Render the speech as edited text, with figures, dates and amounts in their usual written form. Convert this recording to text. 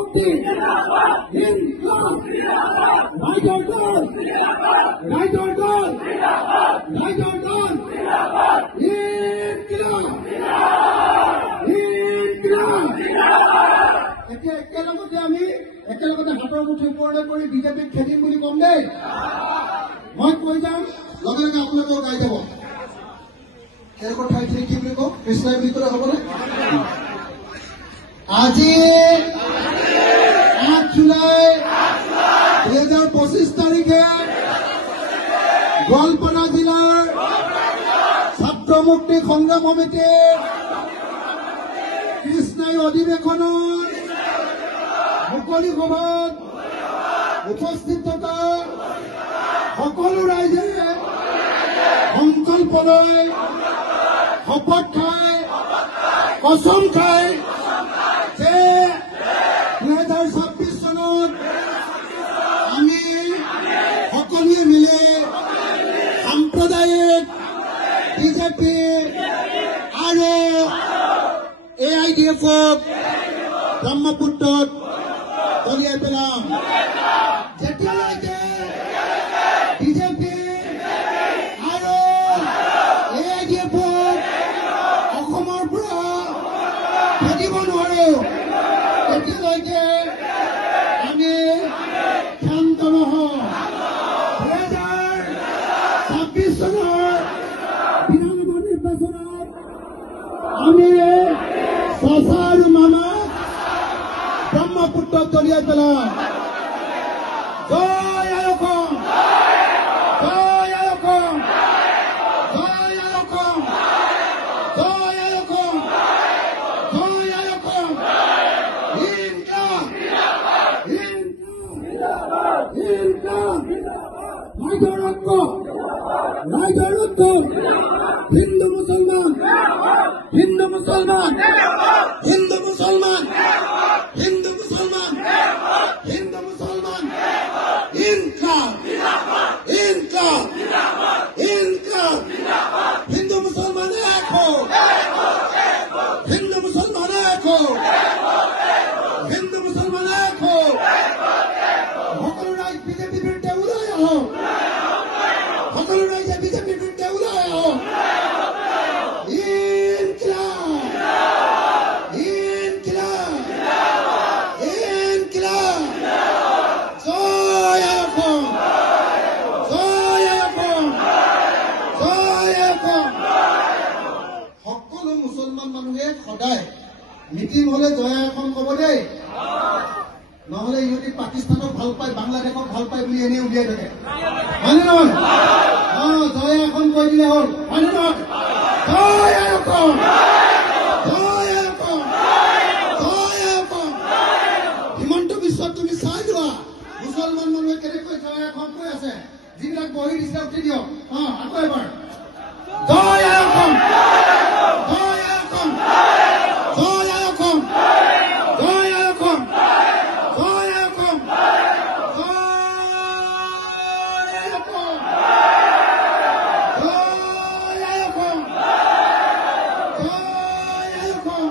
মুক্তি ইনকলাব ৰাইটাৰ দল ৰাইটাৰ দল ৰাইটাৰ দল ইনকলাব ইনকলাব এতিয়া একেলগতে আমি একেলগতে হাতৰ মুঠি ওপৰলৈ কৰি বিজেপিক খেদিম বুলি কম দেই মই কৈ যাম লগে লগে আপোনালোকেও গাই যাব খেলকৰ ঠাইখিনি কি বুলি কওঁ কৃষ্ণই বুলি ক'লে হ'বনে আজি 8 জুলাই 2025 তাৰিখে গোৱালপাৰা জিলাৰ ছাত্ৰ মুক্তি সংগ্ৰাম সমিতিৰ কৃষ্ণই অধিৱেশনত মুকলি সভাত উপস্থিত থকা সকলো ৰাইজে সংকল্প লৈ শপত খাই কসম খাই যে 2026 চনত আমি সকলোৱে মিলি সাম্প্ৰদায়িক বিজেপি আৰু AIDF-ক ব্ৰহ্মপুত্ৰত দলিয়াই পেলাম যেতিয়ালৈকে বিজেপি আৰু AIDF-ক অসমৰ পৰা খেদিব নোৱাৰো তেতিয়ালৈকে আমি শান্ত নহওঁ 2026 চনৰ বিধানসভা নিৰ্বাচনত আমি চাচা আৰু মামাক ব্ৰহ্মপুত্ৰত দলিয়াই পেলাম জয় অসম জয় অসম জয় অসম জয় অসম জয় অসম ইনকলাব ইনকলাব ইনকলাব ৰাইজৰ ঐক্য ৰাইজৰ ঐক্য হিন্দু মুছলমান হিন্দু মুছলমান হিন্দু মুছলমান হিন্দু মুছলমান হিন্দু মুছলমান ইনকলাব ইনকলাব ইনকলাব হিন্দু মুছলমান এক হও হিন্দু মুছলমান এক হও হিন্দু মুছলমান এক হও সকলো ৰাইজ বিজেপিৰ বিৰুদ্ধে ওলাই আহক সকলো ৰাইজে বিজেপিৰ বিৰুদ্ধে ওলাই আহক ইনকলাব ইনকলাব ইনকলাব জয় অসম জয় অসম জয় অসম সকলো মুছলমান মানুহে সদায় মিটিং হলে জয় অসম ক'ব দেই নহলে ইহঁতি পাকিস্তানক ভাল পায় বাংলাদেশক ভাল পায় বুলি এনেই উলিয়াই থাকে হয়নে নহয় জয় অসম কৈ দিলে হ'ল হয়নে নহয় জয় অসম জয় অসম জয় অসম হিমন্ত বিশ্বত তুমি চাই যোৱা মুছলমান মানুহে কেনেকৈ জয় অসম কৈ আছে যিবিলাক বহি দিছে উঠি দিয়ক আকৌ এবাৰ জয় অসম জয় অসম জয় অসম জয় অসম জয় অসম জয় অসম জয় অসম জয় অসম